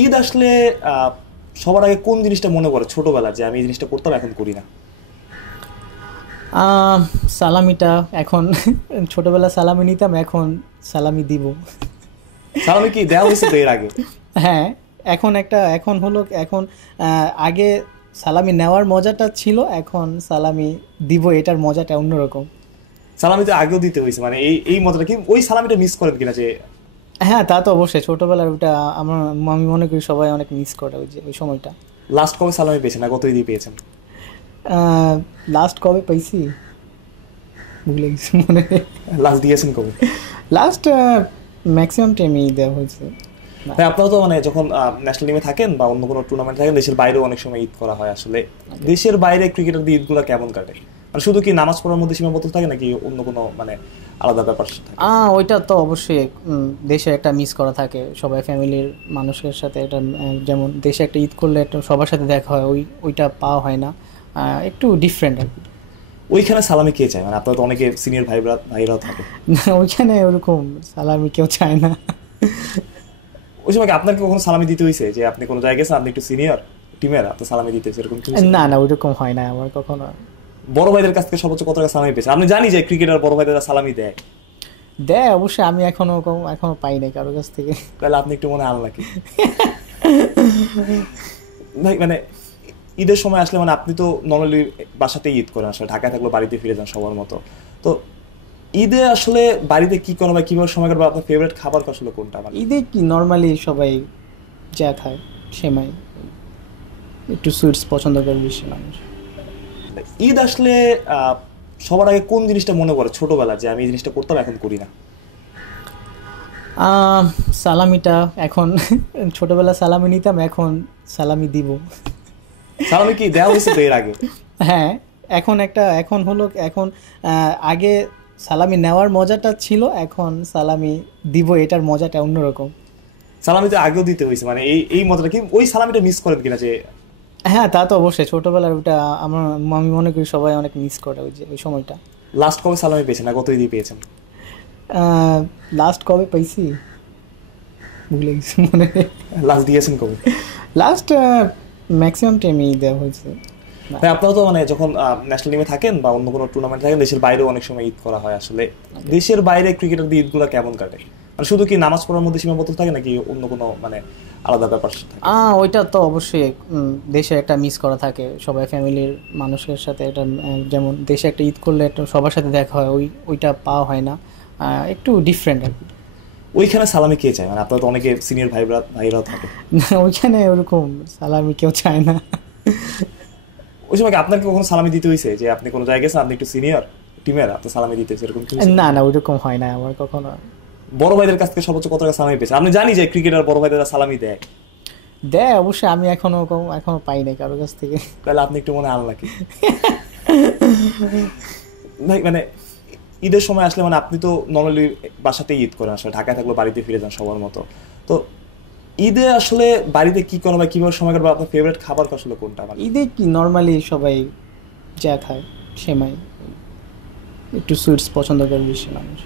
ঈদ আসলে আহ, সবার আগে কোন জিনিসটা মনে পড়ে ছোটবেলা যে আমি এই জিনিসটা করতাম এখন করি না? আহ, সালামিটা এখন ছোটবেলা সালামি নিতাম, এখন সালামি দিব। সালামি কি দেওয়া হয়েছে তো এর আগে? হ্যাঁ, এখন হলো এখন আগে সালামি নেওয়ার মজাটা ছিল, এখন সালামি দিব, এটার মজাটা অন্যরকম। সালামি তো আগেও দিতে হয়েছে, মানে এই এই মজাটা কি ওই সালামিটা মিস করেন কিনা যে হ্যাঁ, তা তো অবশ্যই ছোটবেলার ওটা আমার, আমি মনে করি সবাই অনেক মিস করে ওই যে ওই সময়টা। লাস্ট কবে সালামি পেয়েছেন, না গত ঈদই পেয়েছেন? লাস্ট কবে পাইছি ভুলে গেছি মনে নেই। লাস্ট দিয়েছেন কবে? লাস্ট ম্যাক্সিমাম টাইমই দেওয়া হয়েছে। না, ভাই আপনারা তো মানে যখন ন্যাশনাল টিমে থাকেন বা অন্য কোনো টুর্নামেন্ট থাকেন, দেশের বাইরেও অনেক সময় ঈদ করা হয় আসলে। দেশের বাইরে ক্রিকেটারদের ঈদগুলো কেমন কাটে? মানে শুধু কি নামাজ পড়ার মধ্যে সীমাবদ্ধ থাকে নাকি অন্য কোনো মানে আলাদা ব্যাপার থাকে? ওইটা তো অবশ্যই দেশে একটা মিস করা থাকে সবাই ফ্যামিলির মানুষের সাথে। এটা যেমন দেশে একটা ঈদ করলে একটা সবার সাথে দেখা হয়, ওইটা পাওয়া হয় না। একটু ডিফারেন্ট আর কি। ওইখানে সালামি কে চায়? মানে আপনারা তো অনেকে সিনিয়র ভাইরাও থাকে। না, ওইখানে ওরকম সালামি কেউ চায় না। ওই সময় কি আপনাকে কখনো সালামি দিতে হয়েছে যে আপনি কোনো জায়গায় গেছেন, আপনি একটু সিনিয়র টিমের, আপনার সালামি দিতে হয়েছে, এরকম কি হয়েছে? না না, ওইরকম হয় না আমার কখনো। বড় ভাইদের কাছ থেকে সর্বোচ্চ কত টাকা সালামি পেয়েছে? আপনি জানি যে ক্রিকেটার বড় ভাইদের সালামি দেয়, দেয় অবশ্যই, আমি এখনো পাই নাই কারোর কাছ থেকে। তাহলে আপনি একটু মনে আনলাকি ভাই। মানে ঈদের সময় আসলে মানে আপনি তো নর্মালি বাসাতেই ঈদ করেন, আসলে ঢাকায় থাকলে বাড়িতে ফিরে যান সবার মতো। তো ঈদে আসলে বাড়িতে কি করা বা কিভাবে সময় কাটবে, আপনার ফেভারিট খাবার আসলে কোনটা মানে? ঈদে কি নর্মালি সবাই যা খায়, সেমাই, একটু সুইটস পছন্দ করে বেশি মানুষ। ঈদ আসলে আহ, সবার আগে কোন জিনিসটা মনে পড়ে ছোটবেলা যে আমি এই জিনিসটা করতাম এখন করি না? আহ, সালামিটা এখন ছোটবেলা সালামি নিতাম, এখন সালামি দিব। সালামি কি দেওয়া হয়েছে তো এর আগে? হ্যাঁ, এখন হলো এখন আগে সালামি নেওয়ার মজাটা ছিল, এখন সালামি দিব, এটার মজাটা অন্যরকম। সালামি তো আগেও দিতে হয়েছে, মানে এই এই মজাটা কি ওই সালামিটা মিস করেন কিনা যে হ্যাঁ, তা তো অবশ্যই ছোটবেলার ওটা আমার, আমি মনে করি সবাই অনেক মিস করে ওই যে ওই সময়টা। লাস্ট কবে সালামি পেয়েছেন, না গত ঈদই পেয়েছেন? লাস্ট কবে পাইছি ভুলে গেছি মনে নেই। লাস্ট দিয়েছেন কবে? লাস্ট ম্যাক্সিমাম টাইমই দেওয়া হয়েছে। না, ভাই আপনারা তো মানে যখন ন্যাশনাল টিমে থাকেন বা অন্য কোনো টুর্নামেন্ট থাকেন, দেশের বাইরেও অনেক সময় ঈদ করা হয় আসলে। দেশের বাইরে ক্রিকেটারদের ঈদগুলো কেমন কাটে? মানে শুধু কি নামাজ পড়ার মধ্যে সীমাবদ্ধ থাকে নাকি অন্য কোনো মানে আলাদা ব্যাপার থাকে? ওইটা তো অবশ্যই দেশে একটা মিস করা থাকে সবাই ফ্যামিলির মানুষের সাথে। এটা যেমন দেশে একটা ঈদ করলে একটা সবার সাথে দেখা হয়, ওইটা পাওয়া হয় না। একটু ডিফারেন্ট আর কি। ওইখানে সালামি কে চায়? মানে আপনারা তো অনেকে সিনিয়র ভাইরাও থাকে। না, ওইখানে ওরকম সালামি কেউ চায় না। ওই সময় কি আপনাকে কখনো সালামি দিতে হয়েছে যে আপনি কোনো জায়গায় গেছেন, আপনি একটু সিনিয়র টিমের, আপনার সালামি দিতে হয়েছে, এরকম কি হয়েছে? না না, ওইরকম হয় না আমার কখনো। বড় ভাইদের কাছ থেকে সর্বোচ্চ কত টাকা সালামি পেয়েছে? আপনি জানি যে ক্রিকেটার বড় ভাইদের সালামি দেয়, দেয় অবশ্যই, আমি এখনো পাই নাই কারোর কাছ থেকে। তাহলে আপনি একটু মনে আনলাকি ভাই। মানে ঈদের সময় আসলে মানে আপনি তো নর্মালি বাসাতেই ঈদ করেন, আসলে ঢাকায় থাকলে বাড়িতে ফিরে যান সবার মতো। তো ঈদে আসলে বাড়িতে কি করা হয়, কিভাবে সময় কাটবে, আপনার ফেভারিট খাবার আসলে কোনটা মানে? ঈদে কি নর্মালি সবাই যা খায়, সেমাই, একটু সুইটস পছন্দ করে বেশি মানুষ।